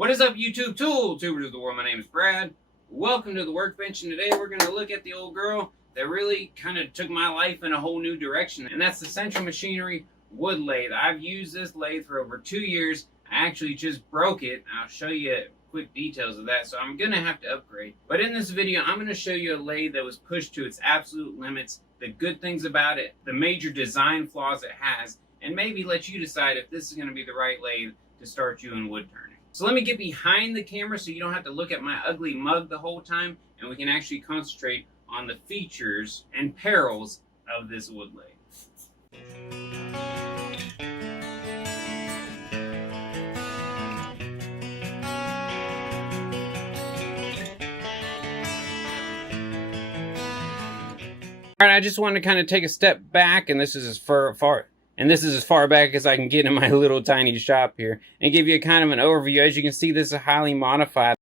What is up, YouTube tubers of the world? My name is Brad. Welcome to the workbench, and today we're going to look at the old girl that really kind of took my life in a whole new direction, and that's the Central Machinery wood lathe. I've used this lathe for over 2 years. I actually just broke it. I'll show you quick details of that, so I'm going to have to upgrade. But in this video, I'm going to show you a lathe that was pushed to its absolute limits, the good things about it, the major design flaws it has, and maybe let you decide if this is going to be the right lathe to start you in wood turning. So let me get behind the camera so you don't have to look at my ugly mug the whole time, and we can actually concentrate on the features and perils of this wood lathe. All right, I just wanted to kind of take a step back, and this is as far back as I can get in my little tiny shop here, and give you a kind of an overview. As you can see, this is highly modified.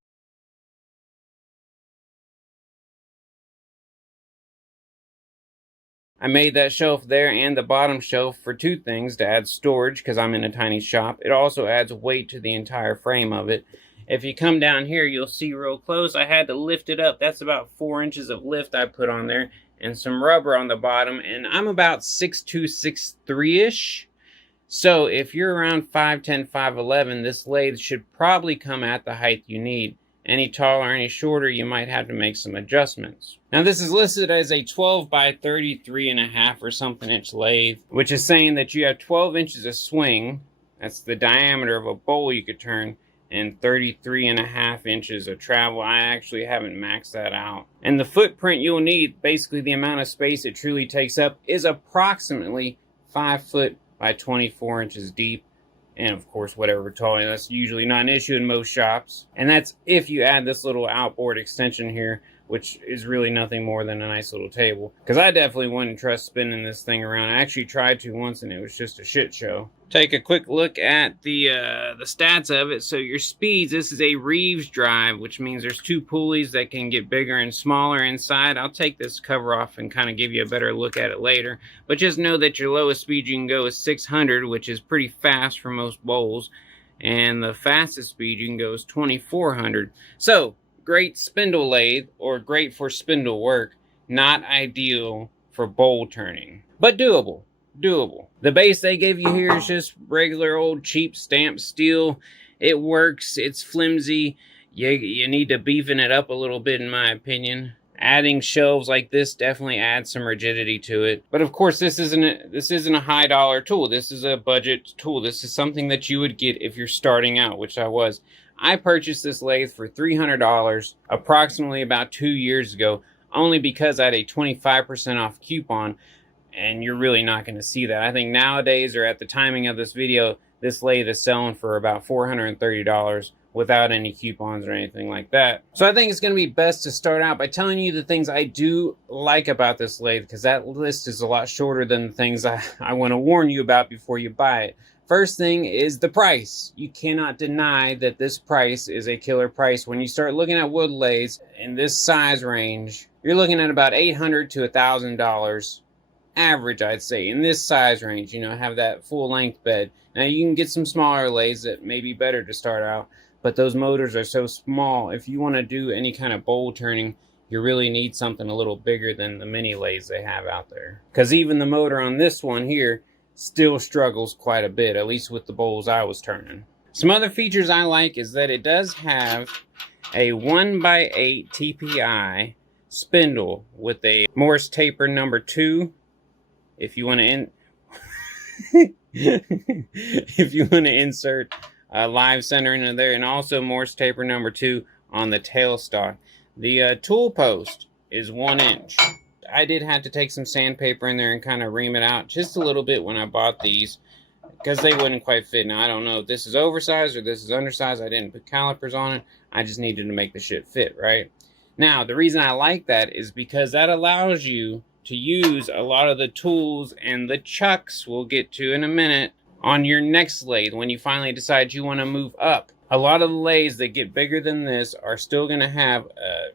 I made that shelf there and the bottom shelf for two things: to add storage, because I'm in a tiny shop. It also adds weight to the entire frame of it. If you come down here, you'll see real close, I had to lift it up. That's about 4 inches of lift I put on there, and some rubber on the bottom, and I'm about 6'2", 6'3"-ish. So if you're around 5'10", 5'11", this lathe should probably come at the height you need. Any taller, any shorter, you might have to make some adjustments. Now this is listed as a 12 by 33.5 or something inch lathe, which is saying that you have 12 inches of swing. That's the diameter of a bowl you could turn, and 33.5 inches of travel. I actually haven't maxed that out. And the footprint you'll need, basically the amount of space it truly takes up, is approximately 5 foot by 24 inches deep. And of course, whatever tall, that's usually not an issue in most shops. And that's if you add this little outboard extension here, which is really nothing more than a nice little table. Because I definitely wouldn't trust spinning this thing around. I actually tried to once, and it was just a shit show. Take a quick look at the stats of it. So your speeds, this is a Reeves drive, which means there's 2 pulleys that can get bigger and smaller inside. I'll take this cover off and kind of give you a better look at it later. But just know that your lowest speed you can go is 600, which is pretty fast for most bowls. And the fastest speed you can go is 2400. So, great spindle lathe, or great for spindle work. Not ideal for bowl turning, but doable. The base they give you here is just regular old cheap stamped steel. It works. It's flimsy. You need to beefing it up a little bit, in my opinion. Adding shelves like this definitely adds some rigidity to it. But of course, this isn't a high dollar tool. This is a budget tool. This is something that you would get if you're starting out, which I was. I purchased this lathe for $300 approximately about 2 years ago, only because I had a 25% off coupon. And you're really not going to see that. I think nowadays, or at the timing of this video, this lathe is selling for about $430 without any coupons or anything like that. So I think it's going to be best to start out by telling you the things I do like about this lathe, because that list is a lot shorter than the things I want to warn you about before you buy it. First thing is the price. You cannot deny that this price is a killer price. When you start looking at wood lathes in this size range, you're looking at about $800 to $1,000. Average, I'd say, in this size range, have that full length bed. Now you can get some smaller lathes that may be better to start out, but those motors are so small. If you want to do any kind of bowl turning, you really need something a little bigger than the mini lathes they have out there. Because even the motor on this one here still struggles quite a bit, at least with the bowls I was turning. Some other features I like is that it does have a 1x8 TPI spindle with a Morse taper number 2. If you want to insert a live center into there, and also Morse taper number 2 on the tailstock. The tool post is 1 inch. I did have to take some sandpaper in there and kind of ream it out just a little bit when I bought these, because they wouldn't quite fit. Now I don't know if this is oversized or this is undersized. I didn't put calipers on it. I just needed to make the shit fit, right? Now the reason I like that is because that allows you to use a lot of the tools and the chucks we'll get to in a minute on your next lathe when you finally decide you want to move up. A lot of the lathes that get bigger than this are still going to have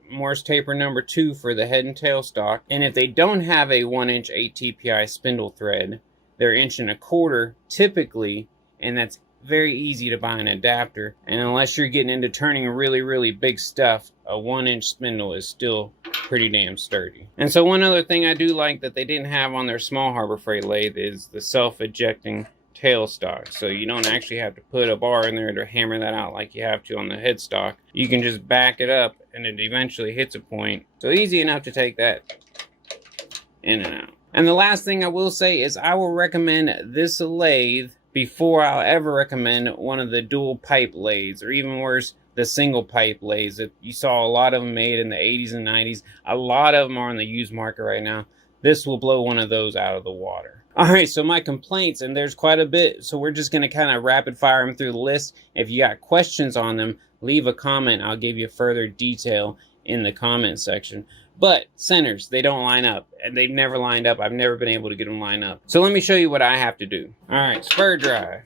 Morse taper number 2 for the head and tail stock, and if they don't have a 1 inch 8 TPI spindle thread, they're 1 1/4 typically, and that's very easy to buy an adapter. And unless you're getting into turning really big stuff, a 1-inch spindle is still pretty damn sturdy. And so one other thing I do like that they didn't have on their small Harbor Freight lathe is the self-ejecting tailstock. So you don't actually have to put a bar in there to hammer that out like you have to on the headstock. You can just back it up and it eventually hits a point. So easy enough to take that in and out. And the last thing I will say is I will recommend this lathe before I'll ever recommend one of the dual pipe lathes, or even worse, the single pipe lathes. You saw a lot of them made in the 80s and 90s. A lot of them are on the used market right now. This will blow one of those out of the water. All right, so my complaints, and there's quite a bit, so we're just going to kind of rapid fire them through the list. If you got questions on them, leave a comment. I'll give you further detail in the comment section. But centers, they don't line up, and they've never lined up. I've never been able to get them lined up. So let me show you what I have to do. All right, spur drive.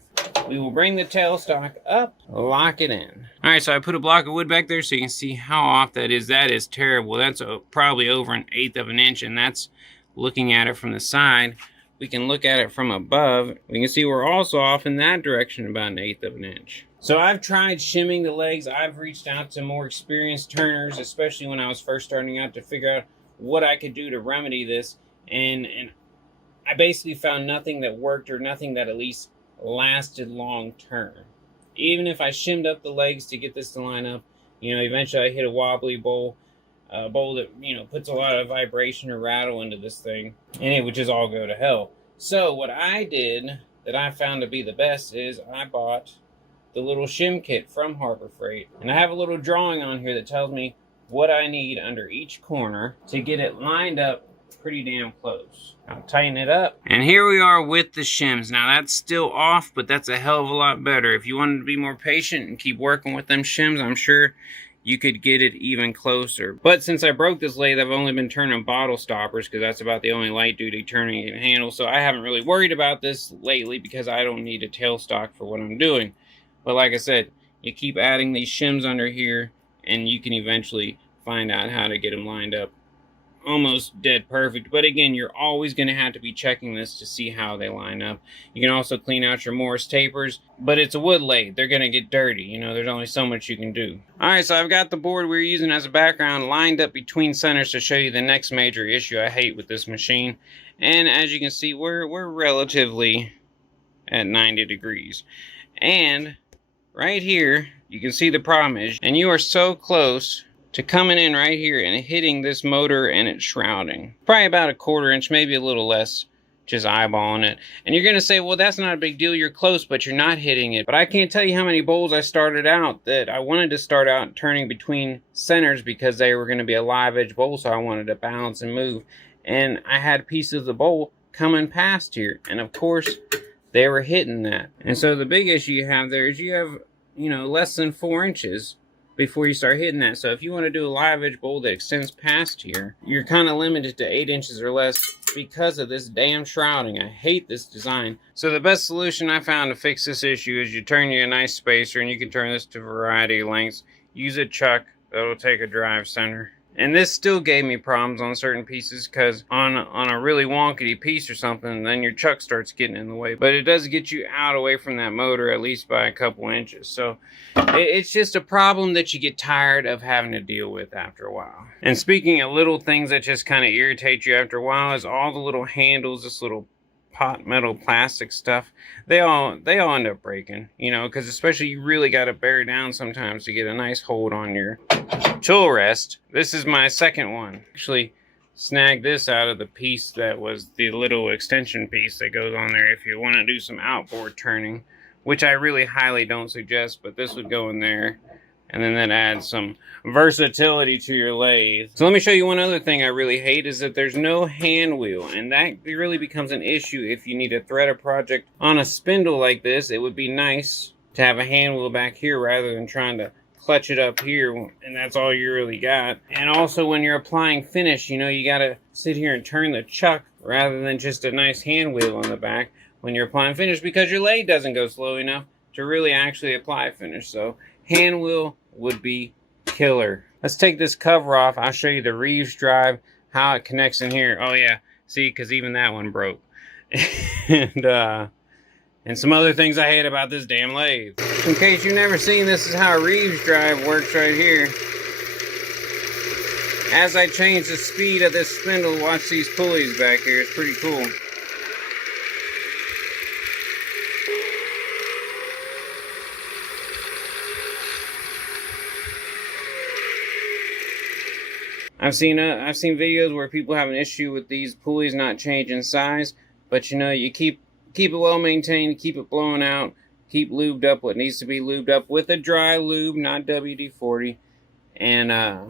We will bring the tailstock up, lock it in. All right, so I put a block of wood back there so you can see how off that is. That is terrible. That's probably over 1/8 of an inch, and that's looking at it from the side. We can look at it from above. We can see we're also off in that direction about 1/8 of an inch. So I've tried shimming the legs. I've reached out to more experienced turners, especially when I was first starting out, to figure out what I could do to remedy this. And I basically found nothing that worked, or nothing that at least lasted long term. Even if I shimmed up the legs to get this to line up, you know, eventually I hit a wobbly bowl that, you know, puts a lot of vibration or rattle into this thing, and it would just all go to hell. So what I did that I found to be the best is I bought the little shim kit from Harbor Freight, and I have a little drawing on here that tells me what I need under each corner to get it lined up pretty damn close. I'll tighten it up, and here we are with the shims. Now that's still off, but that's a hell of a lot better. If you wanted to be more patient and keep working with them shims, I'm sure you could get it even closer. But since I broke this lathe, I've only been turning bottle stoppers because that's about the only light duty turning you can handle. So I haven't really worried about this lately because I don't need a tailstock for what I'm doing. But like I said, you keep adding these shims under here and you can eventually find out how to get them lined up almost dead perfect. But again, you're always going to have to be checking this to see how they line up. You can also clean out your Morse tapers, but it's a wood lathe. They're going to get dirty. You know, there's only so much you can do. All right, so I've got the board we're using as a background lined up between centers to show you the next major issue I hate with this machine. And as you can see, we're relatively at 90 degrees. And right here, you can see the problem is, and you are so close to coming in right here and hitting this motor and its shrouding. Probably about 1/4 inch, maybe a little less, just eyeballing it. And you're gonna say, well, that's not a big deal, you're close, but you're not hitting it. But I can't tell you how many bowls I started out that I wanted to start out turning between centers because they were gonna be a live edge bowl, so I wanted to balance and move. And I had pieces of the bowl coming past here, and of course, they were hitting that. And so the big issue you have there is you have, you know, less than 4 inches before you start hitting that. So if you want to do a live edge bowl that extends past here, you're kind of limited to 8 inches or less because of this damn shrouding. I hate this design. So the best solution I found to fix this issue is you turn you a nice spacer, and you can turn this to a variety of lengths. Use a chuck that'll take a drive center. And this still gave me problems on certain pieces because on a really wonkety piece or something, then your chuck starts getting in the way. But it does get you out away from that motor at least by a couple inches. So it's just a problem that you get tired of having to deal with after a while. And speaking of little things that just kind of irritate you after a while, is all the little handles, this little pot metal plastic stuff, they all end up breaking, you know, because especially you really got to bear down sometimes to get a nice hold on your tool rest. This is my second one. Actually snagged this out of the piece that was the little extension piece that goes on there if you want to do some outboard turning, which I really highly don't suggest, but this would go in there. And then that adds some versatility to your lathe. So let me show you one other thing I really hate is that there's no hand wheel. And that really becomes an issue if you need to thread a project on a spindle like this. It would be nice to have a hand wheel back here rather than trying to clutch it up here. And that's all you really got. And also when you're applying finish, you know, you got to sit here and turn the chuck rather than just a nice hand wheel on the back when you're applying finish, because your lathe doesn't go slow enough to really actually apply finish. So hand wheel would be killer. Let's take this cover off. I'll show you the Reeves drive, how it connects in here. Oh yeah, see, because even that one broke. And And some other things I hate about this damn lathe. In case you've never seen, this is how a Reeves drive works right here. As I change the speed of this spindle, watch these pulleys back here. It's pretty cool. I've seen videos where people have an issue with these pulleys not changing size, but you know, you keep it well maintained, keep it blowing out, keep lubed up what needs to be lubed up with a dry lube, not WD-40, and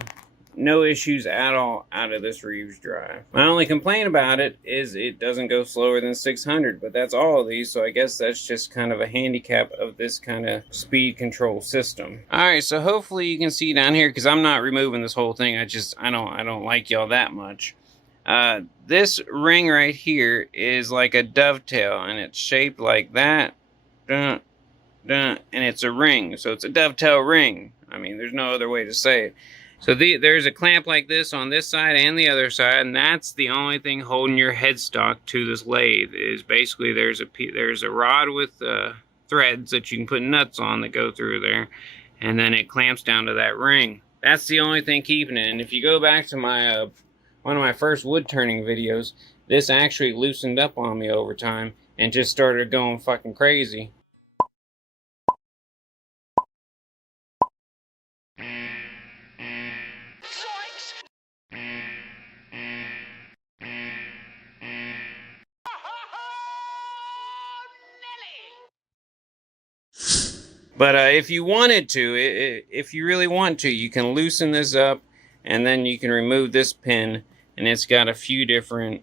no issues at all out of this Reeves drive. My only complaint about it is it doesn't go slower than 600, but that's all of these, so I guess that's just kind of a handicap of this kind of speed control system. Alright, so hopefully you can see down here, because I'm not removing this whole thing, I don't like y'all that much. This ring right here is like a dovetail, and it's shaped like that, and it's a ring, so it's a dovetail ring. I mean, there's no other way to say it. So there's a clamp like this on this side and the other side, and that's the only thing holding your headstock to this lathe. Is basically there's a rod with threads that you can put nuts on that go through there, and then it clamps down to that ring. That's the only thing keeping it. And if you go back to my one of my first wood turning videos, this actually loosened up on me over time and just started going fucking crazy. But if you wanted to, if you really want to, you can loosen this up, and then you can remove this pin, and it's got a few different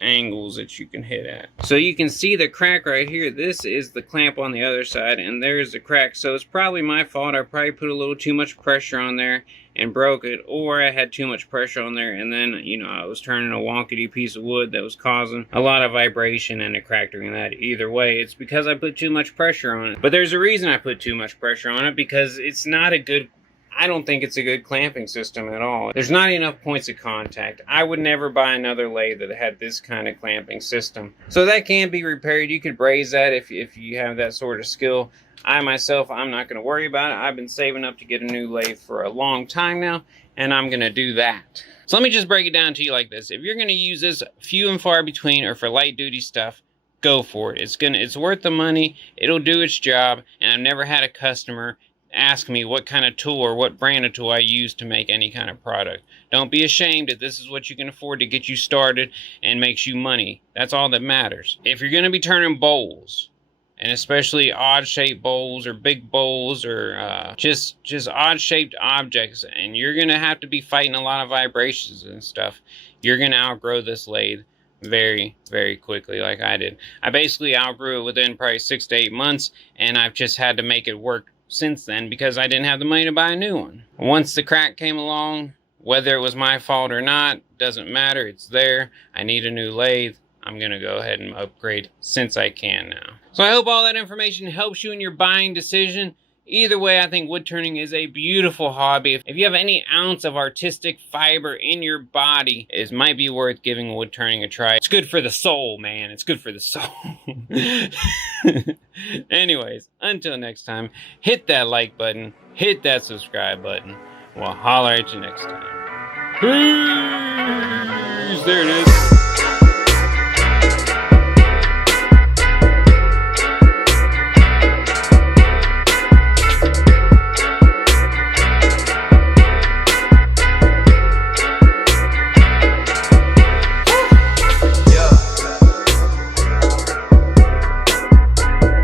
angles that you can hit at. So you can see the crack right here. This is the clamp on the other side, and there's the crack. So it's probably my fault. I probably put a little too much pressure on there and broke it, or I had too much pressure on there, and then, you know, I was turning a wonkety piece of wood that was causing a lot of vibration, and it cracked during that. Either way, it's because I put too much pressure on it. But there's a reason I put too much pressure on it, because it's not a good, I don't think it's a good clamping system at all. There's not enough points of contact. I would never buy another lathe that had this kind of clamping system. So that can be repaired. You could braze that if you have that sort of skill. I myself, I'm not going to worry about it. I've been saving up to get a new lathe for a long time now, and I'm going to do that. So let me just break it down to you like this. If you're going to use this few and far between or for light duty stuff, go for it. It's worth the money. It'll do its job, and I've never had a customer ask me what kind of tool or what brand of tool I use to make any kind of product. Don't be ashamed that this is what you can afford to get you started and makes you money. That's all that matters. If you're going to be turning bowls, and especially odd-shaped bowls or big bowls or just odd-shaped objects, and you're going to have to be fighting a lot of vibrations and stuff, you're going to outgrow this lathe very, very quickly, like I did. I basically outgrew it within probably 6 to 8 months, and I've just had to make it work since then because I didn't have the money to buy a new one. Once the crack came along, whether it was my fault or not, doesn't matter. It's there. I need a new lathe. I'm going to go ahead and upgrade since I can now. So I hope all that information helps you in your buying decision. Either way, I think wood turning is a beautiful hobby. If you have any ounce of artistic fiber in your body, it might be worth giving wood turning a try. It's good for the soul, man. It's good for the soul. Anyways, until next time, hit that like button, hit that subscribe button. We'll holler at you next time. Peace! There it is.